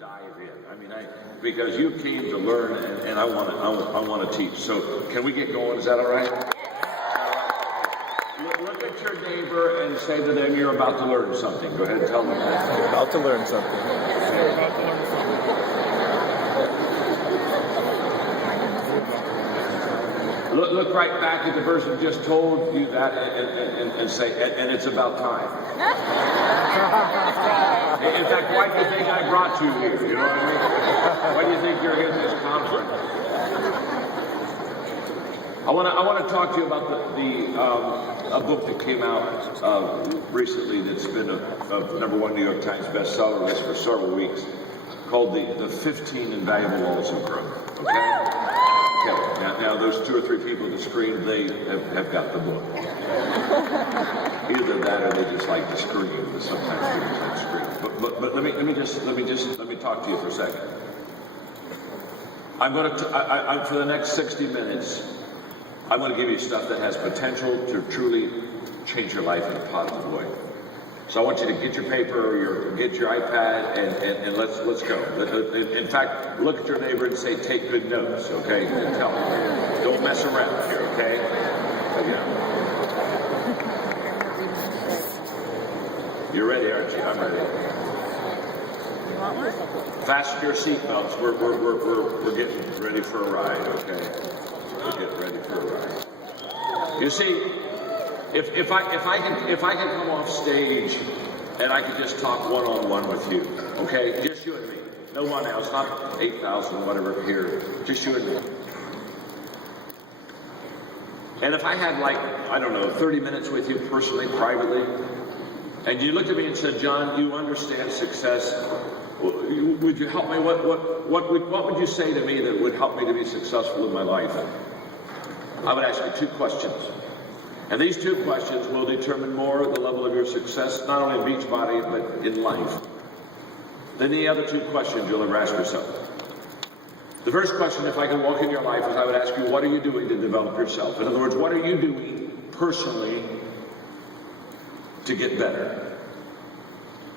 dive in. I mean, because you came to learn, and I want to teach. So can we get going? Is that all right? Look at your neighbor and say to them, you're about to learn something. Go ahead and tell them that. You're about to learn something. Look right back at the person who just told you that and say, and it's about time. In fact, why do you think I brought you here? You know what I mean? Why do you think you're here at this conference? I want to talk to you about a book that came out recently that's been a #1 New York Times bestseller list for several weeks, called the 15 Invaluable Laws of Growth. Okay? Okay. Now those 2 or 3 people at the screen, they have got the book. Either that or they just like to scream. But sometimes they just like to scream. But let me talk to you for a second. I'm for the next 60 minutes. I'm going to give you stuff that has potential to truly change your life in a positive way. So I want you to get your paper or get your iPad and let's go. In fact, look at your neighbor and say, take good notes, okay? And tell them. Don't mess around here, okay? Yeah. You're ready, aren't you? I'm ready. Fasten your seatbelts. We're getting ready for a ride, okay? We're getting ready for a ride. You see, if I can come off stage and I can just talk one-on-one with you, okay? Just you and me. No one else, not 8,000, whatever here. Just you and me. And if I had, like, I don't know, 30 minutes with you personally, privately, and you looked at me and said, John, you understand success. Would you help me? What would you say to me that would help me to be successful in my life? I would ask you 2 questions. And these 2 questions will determine more the level of your success, not only in Beachbody, but in life, than the other 2 questions you'll ever ask yourself. The first question, if I could walk in your life, is I would ask you, what are you doing to develop yourself? In other words, what are you doing personally to get better?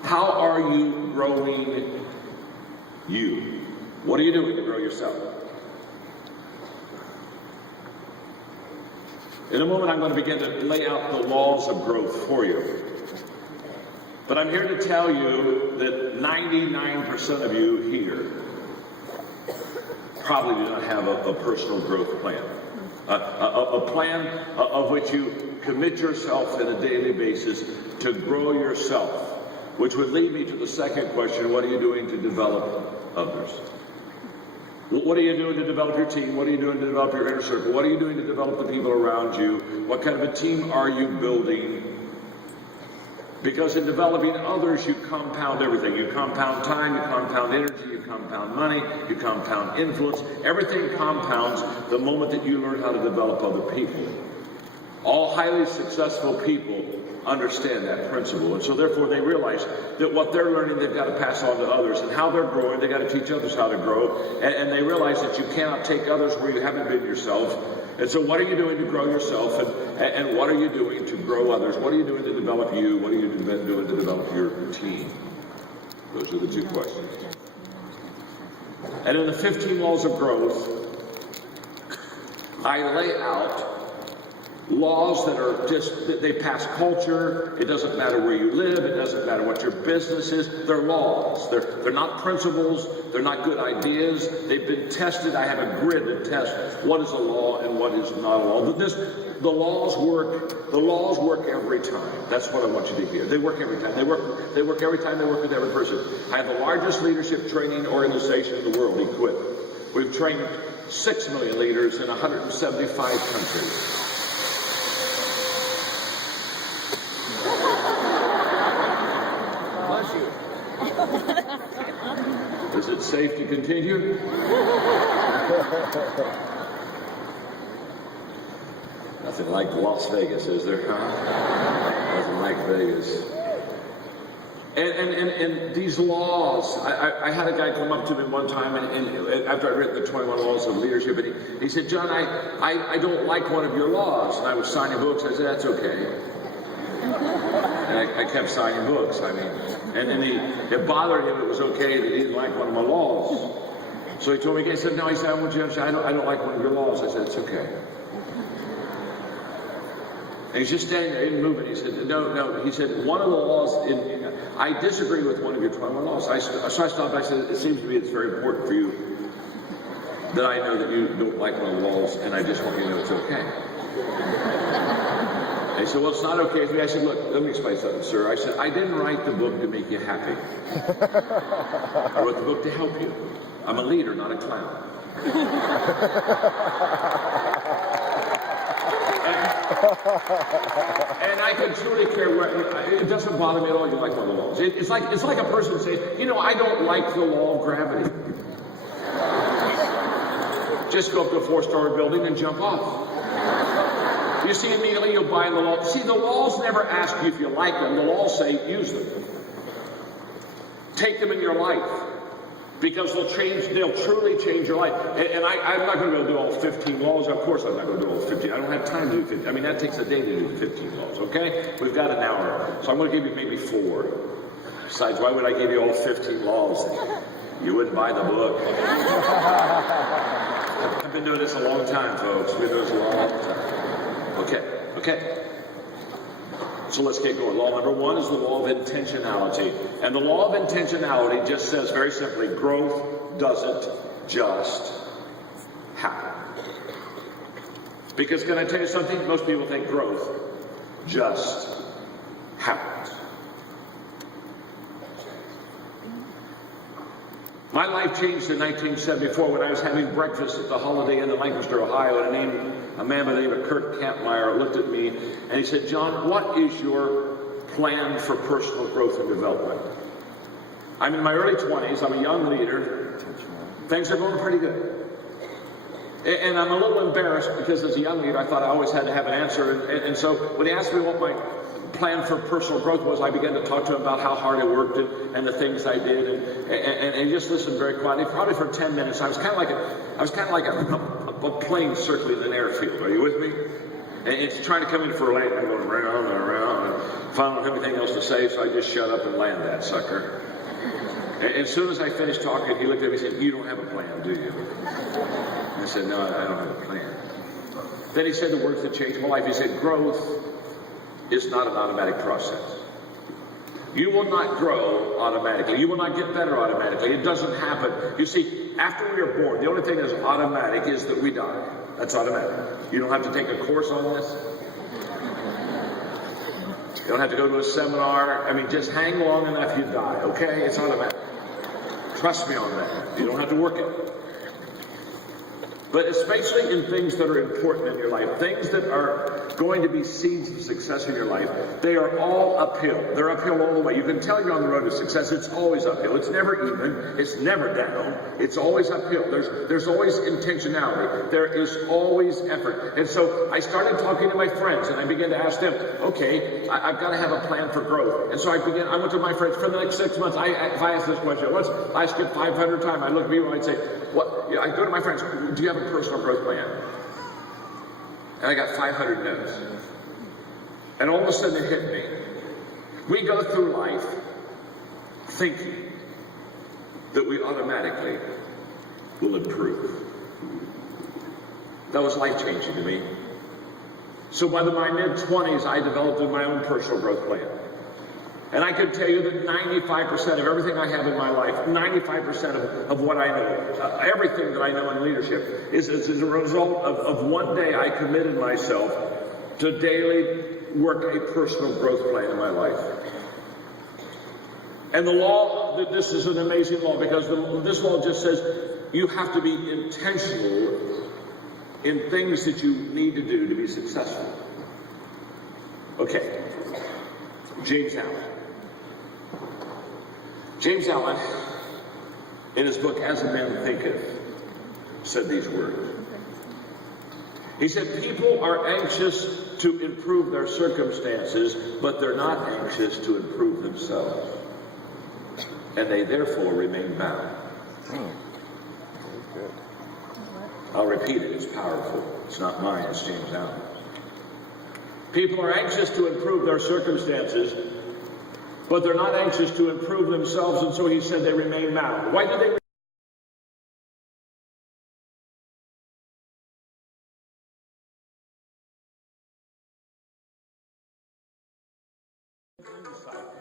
How are you growing you? What are you doing to grow yourself? In a moment, I'm going to begin to lay out the laws of growth for you. But I'm here to tell you that 99% of you here probably do not have a personal growth plan. A plan of which you commit yourself on a daily basis to grow yourself, which would lead me to the second question, what are you doing to develop others? What are you doing to develop your team? What are you doing to develop your inner circle? What are you doing to develop the people around you? What kind of a team are you building? Because in developing others, you compound everything. You compound time, you compound energy, you compound money, you compound influence. Everything compounds the moment that you learn how to develop other people. All highly successful people understand that principle, and so therefore they realize that what they're learning they've got to pass on to others, and how they're growing they've got to teach others how to grow, and they realize that you cannot take others where you haven't been yourself. And so what are you doing to grow yourself, and what are you doing to grow others? What are you doing to develop you? What are you doing to develop your team? Those are the 2 questions. And in the 15 laws of growth, I lay out laws that are they pass culture. It doesn't matter where you live. It doesn't matter what your business is. They're laws. They're not principles. They're not good ideas. They've been tested. I have a grid to test what is a law and what is not a law. But the laws work. The laws work every time. That's what I want you to hear. They work every time. They work every time. They work with every person. I have the largest leadership training organization in the world, Equip. We've trained 6 million leaders in 175 countries. Is it safe to continue? Nothing like Las Vegas, is there, huh? Nothing like Vegas. And these laws, I had a guy come up to me one time, and after I'd written the 21 Laws of Leadership, and he said, John, I don't like one of your laws. And I was signing books. I said, that's okay. And I kept signing books. I mean, and then it bothered him. It was okay that he didn't like one of my laws. So he told me, he said, no, he said, I want you to understand, I don't like one of your laws. I said, it's okay. And he's just standing there, he didn't move it. He said, no. He said, one of the laws, I disagree with one of your 21 laws. So I stopped, I said, it seems to me it's very important for you that I know that you don't like one of the laws, and I just want you to know it's okay. And he said, well, it's not okay for me. I said, look, let me explain something, sir. I said, I didn't write the book to make you happy. I wrote the book to help you. I'm a leader, not a clown. And I can truly care where, it doesn't bother me at all you like one of the laws. It's like a person saying, you know, I don't like the law of gravity. Just go up to a 4-story building and jump off. You see, immediately you'll buy the law. See, the laws never ask you if you like them. The laws say use them. Take them in your life. Because they'll truly change your life. And I'm not going to do all 15 laws. Of course I'm not going to do all 15. I don't have time to do 15. I mean, that takes a day to do 15 laws, okay? We've got an hour. So I'm going to give you maybe 4. Besides, why would I give you all 15 laws? You wouldn't buy the book. I've been doing this a long time, folks. We've been doing this a long time. Okay. So let's get going. Law number 1 is the law of intentionality. And the law of intentionality just says very simply, growth doesn't just happen. Because can I tell you something? Most people think growth just happens. My life changed in 1974 when I was having breakfast at the Holiday Inn in Lancaster, Ohio, and a man by the name of Kurt Kampmeyer looked at me and he said, John, what is your plan for personal growth and development? I'm in my early 20s, I'm a young leader, things are going pretty good. And I'm a little embarrassed because as a young leader I thought I always had to have an answer, and so when he asked me what my plan for personal growth was, I began to talk to him about how hard I worked and the things I did, and he just listened very quietly. Probably for 10 minutes, I was kind of like a plane circling an airfield. Are you with me? And it's trying to come in for a landing. I'm going around and around, and finally don't have anything else to say, so I just shut up and land that sucker. And as soon as I finished talking, he looked at me and said, "You don't have a plan, do you?" I said, "No, I don't have a plan." Then he said the words that changed my life. He said, "Growth is not an automatic process. You will not grow automatically. You will not get better automatically. It doesn't happen. You see, after we are born, the only thing that's automatic is that we die. That's automatic. You don't have to take a course on this. You don't have to go to a seminar. I mean, just hang long enough, you die, okay? It's automatic. Trust me on that. You don't have to work it. But especially in things that are important in your life, things that are going to be seeds of success in your life, they are all uphill. They're uphill all the way. You can tell you're on the road to success. It's always uphill. It's never even. It's never down. It's always uphill. There's always intentionality. There is always effort. And so I started talking to my friends, and I began to ask them, okay, I've got to have a plan for growth. And so I went to my friends for the next 6 months. If I ask this question once, I ask it 500 times. I look at people and I'd say, what? I go to my friends, do you have a personal growth plan? And I got 500 no's. And all of a sudden it hit me. We go through life thinking that we automatically will improve. That was life-changing to me. So by my mid-20s, I developed my own personal growth plan. And I can tell you that 95% of everything I have in my life, 95% of what I know, everything that I know in leadership is as a result of one day I committed myself to daily work a personal growth plan in my life. And the law, this is an amazing law because this law just says you have to be intentional in things that you need to do to be successful. Okay, James Allen. James Allen, in his book, As a Man Thinketh, said these words. He said, people are anxious to improve their circumstances, but they're not anxious to improve themselves. And they therefore remain bound. Good. I'll repeat it, it's powerful. It's not mine, it's James Allen. People are anxious to improve their circumstances, but they're not anxious to improve themselves, and so he said they remain bound. Why do they remain?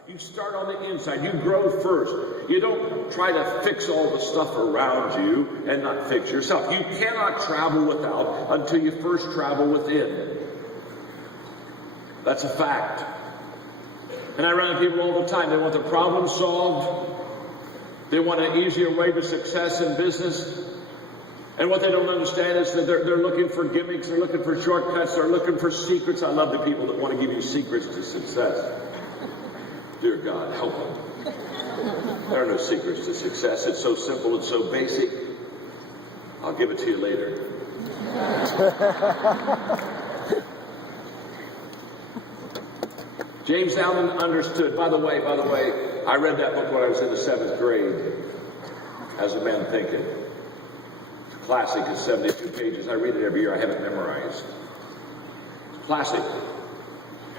You start on the inside. You grow first. You don't try to fix all the stuff around you and not fix yourself. You cannot travel without until you first travel within. That's a fact. And I run into people all the time. They want their problems solved. They want an easier way to success in business. And what they don't understand is that they're looking for gimmicks. They're looking for shortcuts. They're looking for secrets. I love the people that want to give you secrets to success. Dear God, help them. There are no secrets to success. It's so simple. It's so basic. I'll give it to you later. James Allen understood. By the way, I read that book when I was in the 7th grade. As a Man Thinketh. It's a classic. It's 72 pages. I read it every year. I have it memorized. It's a classic.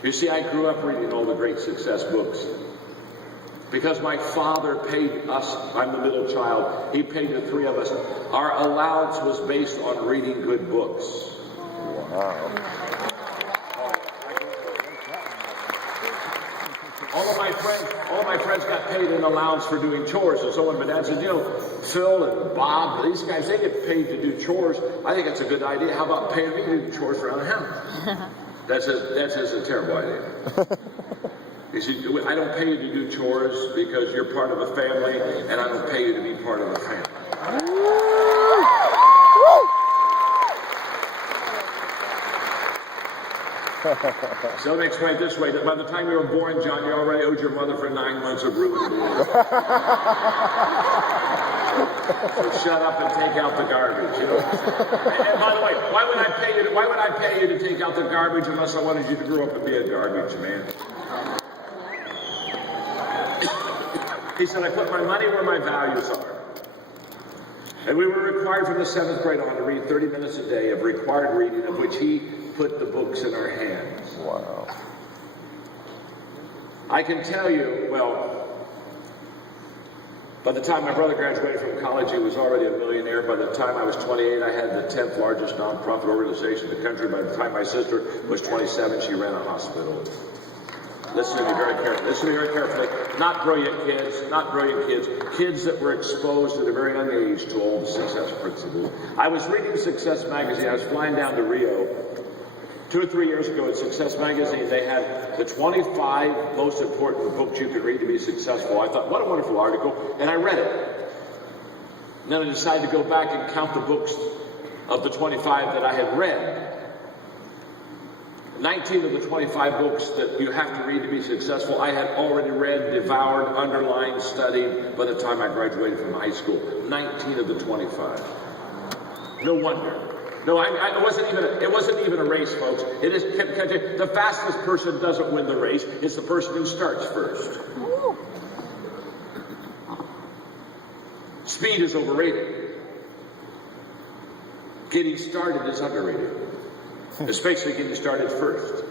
You see, I grew up reading all the great success books because my father paid us. I'm the middle child. He paid the 3 of us. Our allowance was based on reading good books. Wow. All my friends got paid an allowance for doing chores and so on. But Dad said, you know, Phil and Bob, these guys, they get paid to do chores. I think that's a good idea. How about paying me to do chores around the house? That's a terrible idea. You see, I don't pay you to do chores because you're part of a family, and I don't pay you to be part of a family. So let me explain it this way, that by the time you were born, John, you already owed your mother for 9 months of room and board. So shut up and take out the garbage, you know. And by the way, why would I pay you to take out the garbage unless I wanted you to grow up and be a garbage man? He said, I put my money where my values are. And we were required from the 7th grade on to read 30 minutes a day of required reading, of which he put the books in our hands. Wow. I can tell you, well, by the time my brother graduated from college, he was already a millionaire. By the time I was 28, I had the 10th largest nonprofit organization in the country. By the time my sister was 27, she ran a hospital. Listen to me very carefully. Listen to me very carefully. Not brilliant kids, kids that were exposed at a very young age to all the success principles. I was reading Success Magazine. I was flying down to Rio 2 or 3 years ago. In Success Magazine, they had the 25 most important books you could read to be successful. I thought, what a wonderful article, and I read it. And then I decided to go back and count the books of the 25 that I had read. 19 of the 25 books that you have to read to be successful, I had already read, devoured, underlined, studied by the time I graduated from high school. 19 of the 25. No wonder. No, it wasn't even a race, folks. It is, the fastest person doesn't win the race. It's the person who starts first. Speed is overrated. Getting started is underrated. Especially getting started first.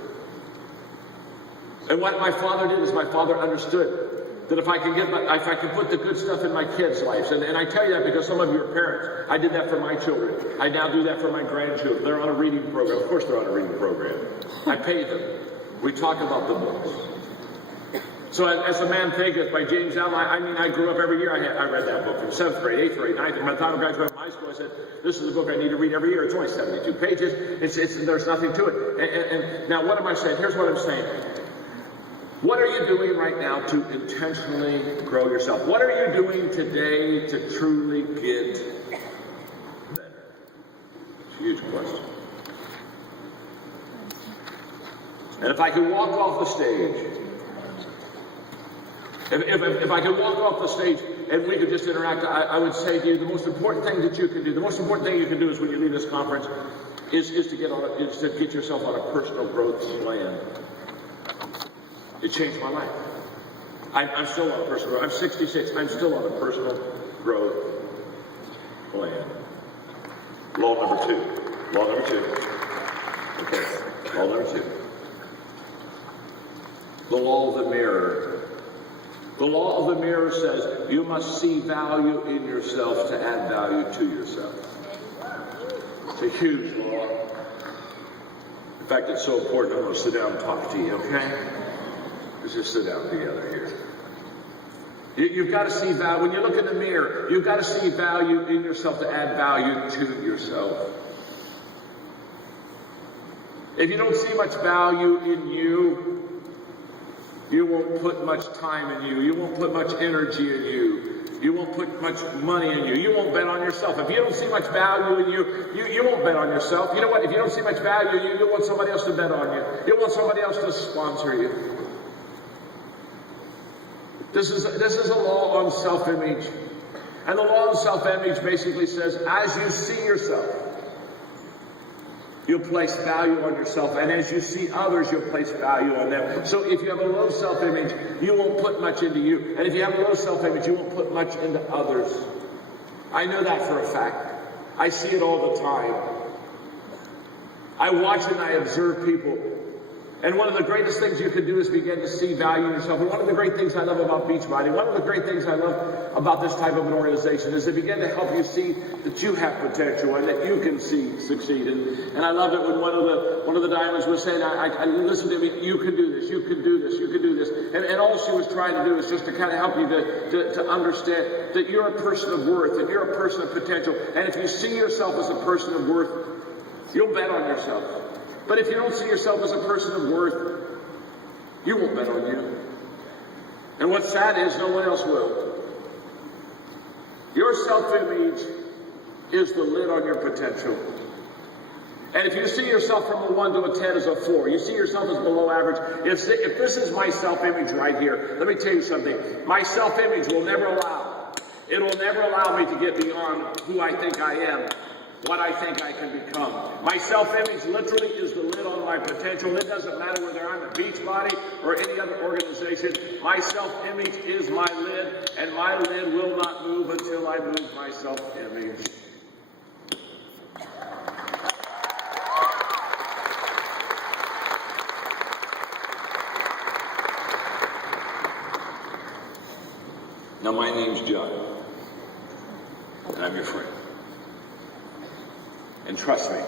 And what my father did is my father understood that if I can put the good stuff in my kids' lives, and I tell you that because some of you are parents. I did that for my children. I now do that for my grandchildren. They're on a reading program. Of course they're on a reading program. I pay them. We talk about the books. So as a Man Thinketh by James Allen, I grew up every year. I read that book from 7th grade, 8th grade, 9th. And by the time I graduated from high school, I said, this is the book I need to read every year. It's only 72 pages. There's nothing to it. And now what am I saying? Here's what I'm saying. What are you doing right now to intentionally grow yourself? What are you doing today to truly get better? It's a huge question. And if I could walk off the stage, if I could walk off the stage and we could just interact, I would say to you, the most important thing that you can do, the most important thing you can do is when you leave this conference, is to get yourself on a personal growth plan. It changed my life. I'm still on a personal growth. I'm 66. I'm still on a personal growth plan. Law number 2. Law number 2. Okay. Law number 2. The law of the mirror. The law of the mirror says you must see value in yourself to add value to yourself. It's a huge law. In fact, it's so important, I'm going to sit down and talk to you, okay? Let's just sit down together here. You've got to see value. When you look in the mirror, you've got to see value in yourself to add value to yourself. If you don't see much value in you, you won't put much time in you. You won't put much energy in you. You won't put much money in you. You won't bet on yourself. If you don't see much value in you won't bet on yourself. You know what? If you don't see much value in you, you want somebody else to bet on you. You want somebody else to sponsor you. This is a law on self-image. And the law on self-image basically says, as you see yourself, you'll place value on yourself. And as you see others, you'll place value on them. So if you have a low self-image, you won't put much into you. And if you have a low self-image, you won't put much into others. I know that for a fact. I see it all the time. I watch and I observe people. And one of the greatest things you can do is begin to see value in yourself. And one of the great things I love about Beachbody, one of the great things I love about this type of an organization is they begin to help you see that you have potential and that you can succeed. And I love it when one of the diamonds was saying, I listen to me, you can do this, you can do this, you can do this. And all she was trying to do is just to kind of help you to understand that you're a person of worth and you're a person of potential. And if you see yourself as a person of worth, you'll bet on yourself. But if you don't see yourself as a person of worth, you won't bet on you. And what's sad is no one else will. Your self-image is the lid on your potential. And if you see yourself from a 1 to a 10 as a 4, you see yourself as below average. If this is my self-image right here, let me tell you something. My self-image will never allow me to get beyond who I think I am, what I think I can become. My self-image literally is the lid on my potential. It doesn't matter whether I'm a Beachbody or any other organization. My self-image is my lid, and my lid will not move until I move my self-image. Now, my name's John, and I'm your friend. And trust me,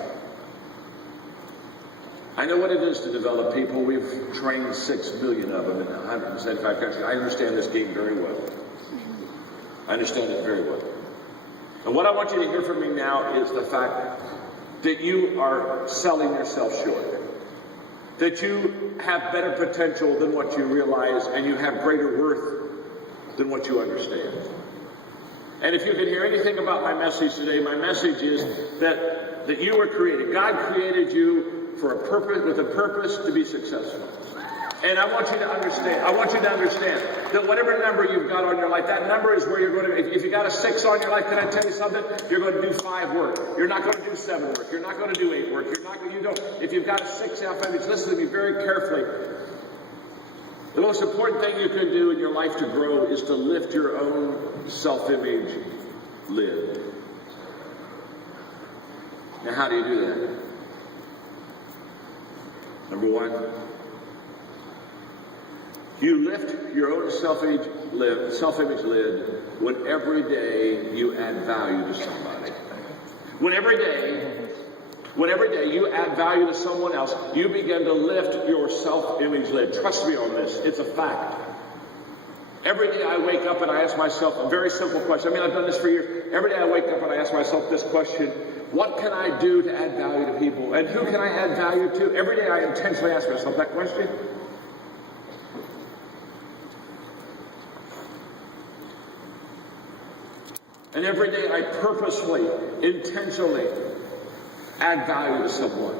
I know what it is to develop people. We've trained 6 million of them in 175 countries. I understand this game very well. I understand it very well. And what I want you to hear from me now is the fact that you are selling yourself short. That you have better potential than what you realize, and you have greater worth than what you understand. And if you can hear anything about my message today, my message is that you were created. God created you for a purpose, with a purpose to be successful. And I want you to understand that whatever number you've got on your life, that number is where you're going to, if you got a 6 on your life, can I tell you something? You're going to do 5 work. You're not going to do 7 work. You're not going to do 8 work. If you've got a 6 self-image, listen to me very carefully. The most important thing you can do in your life to grow is to lift your own self-image lid. Now, how do you do that? Number 1, you lift your own self-image lid when every day you add value to somebody. When every day you add value to someone else, you begin to lift your self-image lid. Trust me on this. It's a fact. Every day I wake up and I ask myself a very simple question. I mean, I've done this for years. Every day I wake up and I ask myself this question: what can I do to add value to people? And who can I add value to? Every day I intentionally ask myself that question. And every day I purposefully, intentionally add value to someone.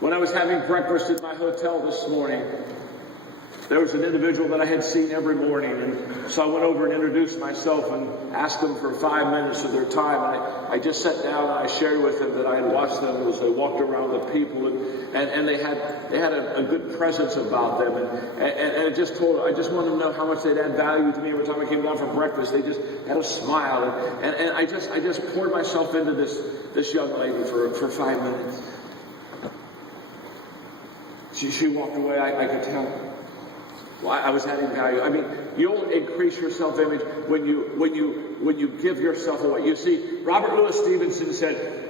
When I was having breakfast at my hotel this morning, there was an individual that I had seen every morning, and so I went over and introduced myself and asked them for 5 minutes of their time. And I just sat down and I shared with them that I had watched them as they walked around the people, and they had a good presence about them, and I just wanted them to know how much they'd add value to me every time I came down from breakfast. They just had a smile, and I just poured myself into this young lady for 5 minutes. She walked away. I could tell. Well, I was adding value. I mean, you'll increase your self-image when you give yourself away. You see, Robert Louis Stevenson said,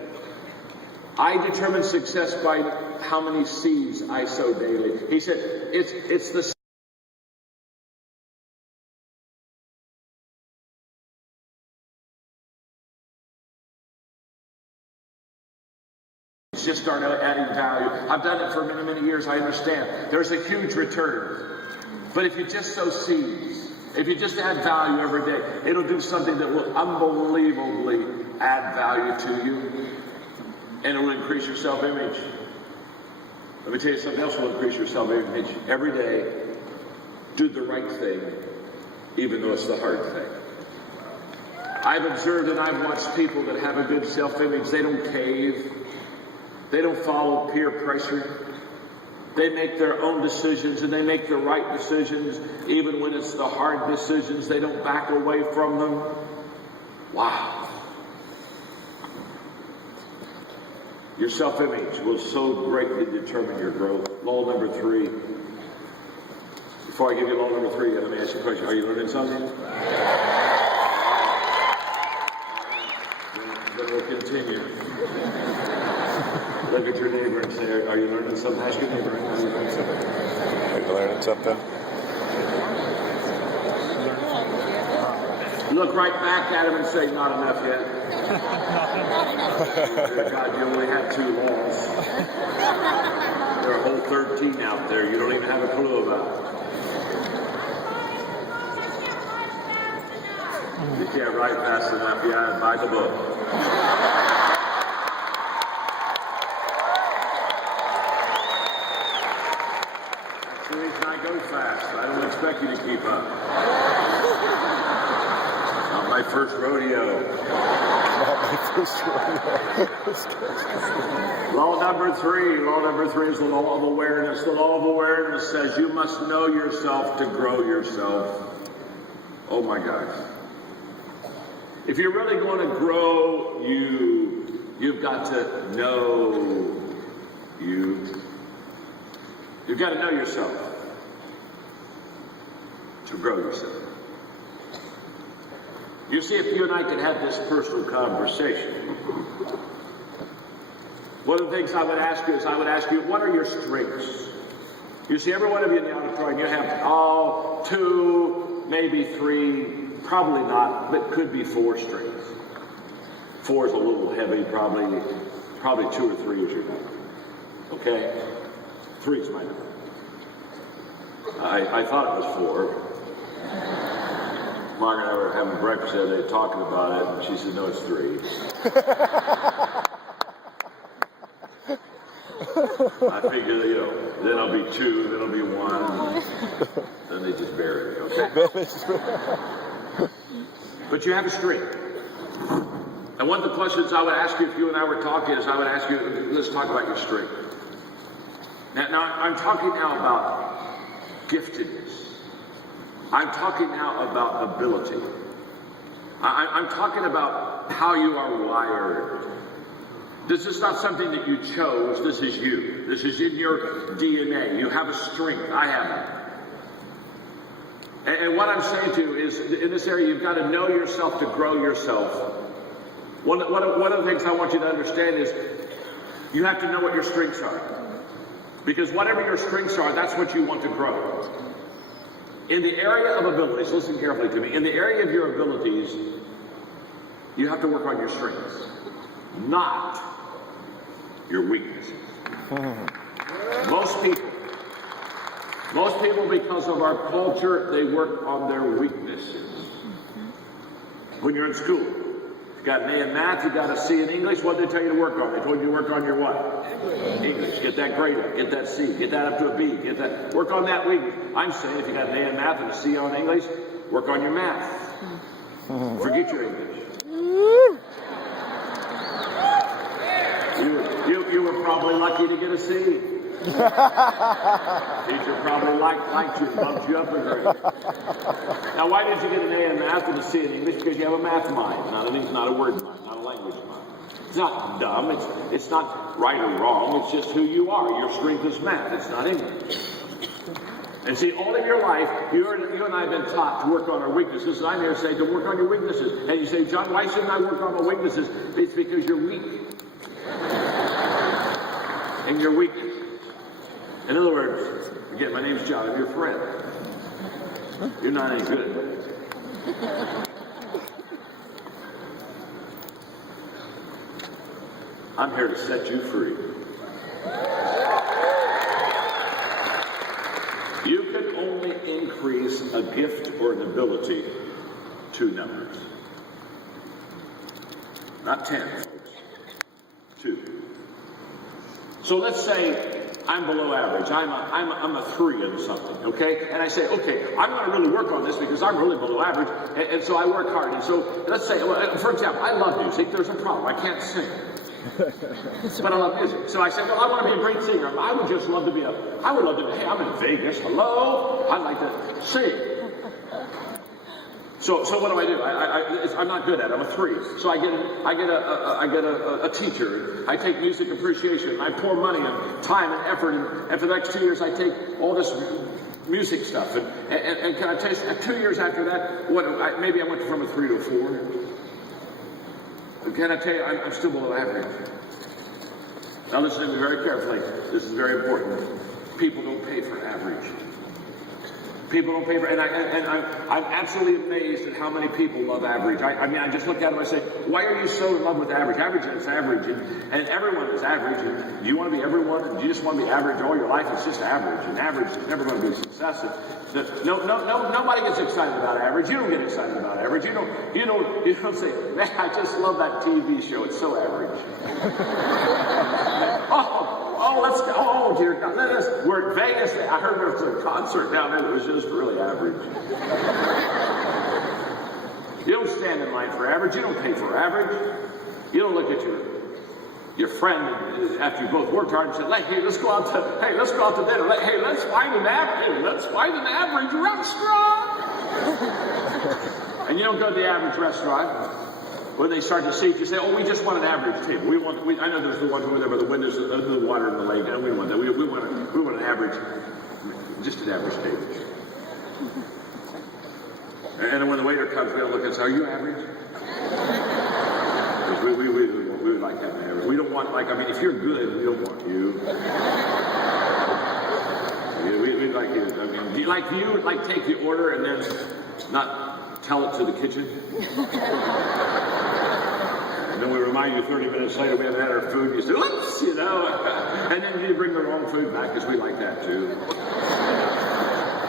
I determine success by how many seeds I sow daily. He said, it's the just start adding value. I've done it for many, many years. I understand. There's a huge return. But if you just sow seeds, if you just add value every day, it'll do something that will unbelievably add value to you. And it will increase your self-image. Let me tell you something else will increase your self-image. Every day, do the right thing, even though it's the hard thing. I've observed and I've watched people that have a good self-image. They don't cave. They don't follow peer pressure. They make their own decisions, and they make the right decisions, even when it's the hard decisions. They don't back away from them. Wow. Your self-image will so greatly determine your growth. Law number 3. Before I give you law number 3, let me ask you a question. Are you learning something? Then we'll continue. Look at your neighbor and say, are you learning something? Ask your neighbor. Are you learning something? Look right back at him and say, not enough yet. God, you only had 2 laws. There are a whole 13 out there you don't even have a clue about. You can't write fast enough. You gotta buy the book. Fast. I don't expect you to keep up. Not my first rodeo. Not my first rodeo. Law number 3. Law number 3 is the law of awareness. The law of awareness says you must know yourself to grow yourself. Oh my gosh. If you're really going to grow you've got to know you. You've got to know yourself to grow yourself. You see, if you and I could have this personal conversation, one of the things I would ask you is, what are your strengths? You see, every one of you in the auditorium, you have 2, maybe 3, probably not, but could be 4 strengths. 4 is a little heavy, probably 2 or 3 is your number. Okay? 3 is my number. I thought it was 4. Margaret and I were having breakfast the other day talking about it, and she said, no, it's 3. I figured, then I'll be 2, then I'll be 1, then they just bury me, okay? But you have a strength. And one of the questions I would ask you if you and I were talking is, I would ask you, let's talk about your strength. Now I'm talking now about giftedness. I'm talking now about ability. I'm talking about how you are wired. This is not something that you chose. This is you. This is in your DNA. You have a strength. I have it. And what I'm saying to you is, in this area, you've got to know yourself to grow yourself. One of the things I want you to understand is you have to know what your strengths are. Because whatever your strengths are, that's what you want to grow. In the area of abilities, listen carefully to me, in the area of your abilities, you have to work on your strengths, not your weaknesses. Most people, because of our culture, they work on their weaknesses. When you're in school, you got an A in math, you got a C in English, what did they tell you to work on? They told you to work on your what? English. Get that grade up, get that C, get that up to a B, work on that weakness. I'm saying if you got an A in math and a C on English, work on your math. Forget your English. You were probably lucky to get a C. Teacher probably liked you, bumped you up a grade. Now, why did you get an A in math and a C in English? Because you have a math mind, not a word mind, not a language mind. It's not dumb. It's not right or wrong. It's just who you are. Your strength is math. It's not English. And see, all of your life, you and I have been taught to work on our weaknesses. And I'm here to say to work on your weaknesses. And you say, John, why shouldn't I work on my weaknesses? It's because you're weak. And you're weak. In other words, again, my name's John. I'm your friend. You're not any good. I'm here to set you free. You can only increase a gift or an ability 2 numbers. Not 10, folks. 2. So let's say I'm below average. I'm a 3 in something, okay? And I say, okay, I'm going to really work on this because I'm really below average, and so I work hard. And so let's say, well, for example, I love music. There's a problem. I can't sing. But I love music. So I said, well, I want to be a great singer. I would just love to be I would love to be, hey, I'm in Vegas. Hello? I'd like to sing. So what do? I'm not good at it. I'm a 3. So I get a teacher. I take music appreciation. I pour money and time and effort. And for the next 2 years, I take all this music stuff. And can I tell you, 2 years after that, maybe I went from a 3 to a 4. Can I tell you, I'm still below average. Now listen to me very carefully. This is very important. People don't pay for average. People don't pay for, and I'm absolutely amazed at how many people love average. I mean, I just look at them and I say, why are you so in love with average? Average is average, and everyone is average. And do you want to be everyone? And do you just want to be average all your life? It's just average, and average is never going to be successful. Nobody gets excited about average. You don't get excited about average. You don't say, man, I just love that TV show. It's so average. Let's go. Oh, dear God. We're at Vegas. I heard there was a concert down there that was just really average. You don't stand in line for average. You don't pay for average. You don't look at your friend after you both worked hard and said, hey, let's go out to dinner. Hey, let's find an average restaurant. And you don't go to the average restaurant. When they start to see it, you say, oh, we just want an average table. I know there's the ones over there by the windows, the water in the lake. And we want that. We want an average, just an average table. And when the waiter comes, we don't look and say, are you average? Because we would like that average. We don't want, if you're good, we don't want you. We'd like you. Do you like take the order and then not tell it to the kitchen? And then we remind you 30 minutes later we haven't had our food. You say, oops, and then you bring the wrong food back because we like that too.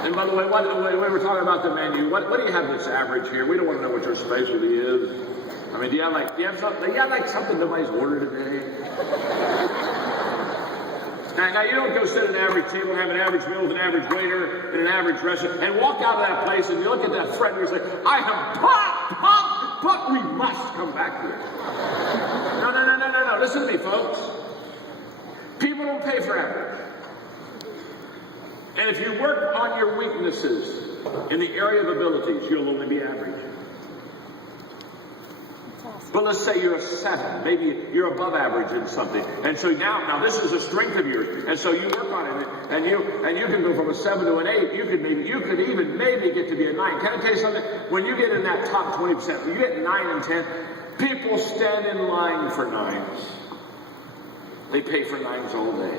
And by the way, when we're talking about the menu, what do you have that's average here? We don't want to know what your specialty is. I mean, do you have something nobody's ordered today? Now, you don't go sit at an average table and have an average meal with an average waiter in an average restaurant and walk out of that place and you look at that friend and you say, I am pumped, but we must come back here. No. Listen to me, folks. People don't pay for average. And if you work on your weaknesses in the area of abilities, you'll only be average. But let's say you're a 7. Maybe you're above average in something. And so now this is a strength of yours. And so you work on it, and you can go from a 7 to an 8. You could even maybe get to be a 9. Can I tell you something? When you get in that top 20%, when you get 9 and 10, people stand in line for 9s. They pay for 9s all day.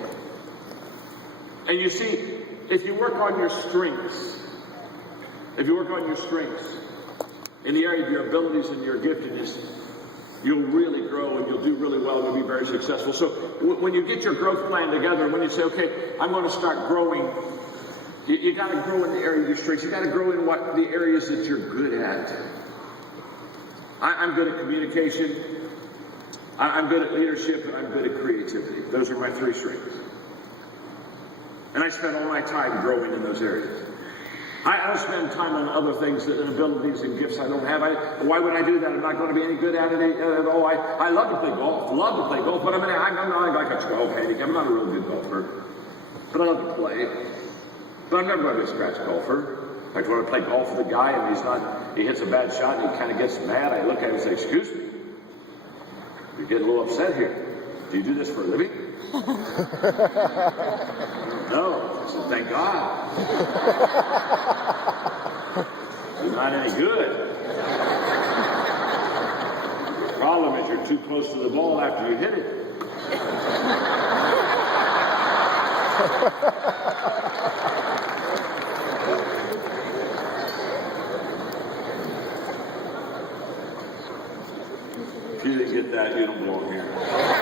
And you see, if you work on your strengths, in the area of your abilities and your giftedness, you'll really grow and you'll do really well and you'll be very successful. So when you get your growth plan together and when you say, okay, I'm going to start growing, you got to grow in the area of your strengths. You got to grow in the areas that you're good at. I'm good at communication. I'm good at leadership and I'm good at creativity. Those are my 3 strengths. And I spend all my time growing in those areas. I don't spend time on other things and abilities and gifts I don't have. Why would I do that? I'm not going to be any good at it at all. I love to play golf. But I'm not like a 12 handicap. I'm not a real good golfer. But I love to play. But I'm never going to be a scratch golfer. Like when I play golf with a guy and he hits a bad shot and he kind of gets mad, I look at him and say, excuse me, you're getting a little upset here. Do you do this for a living? No. thank God. You're not any good. The problem is you're too close to the ball after you hit it. If you didn't get that, you don't belong here.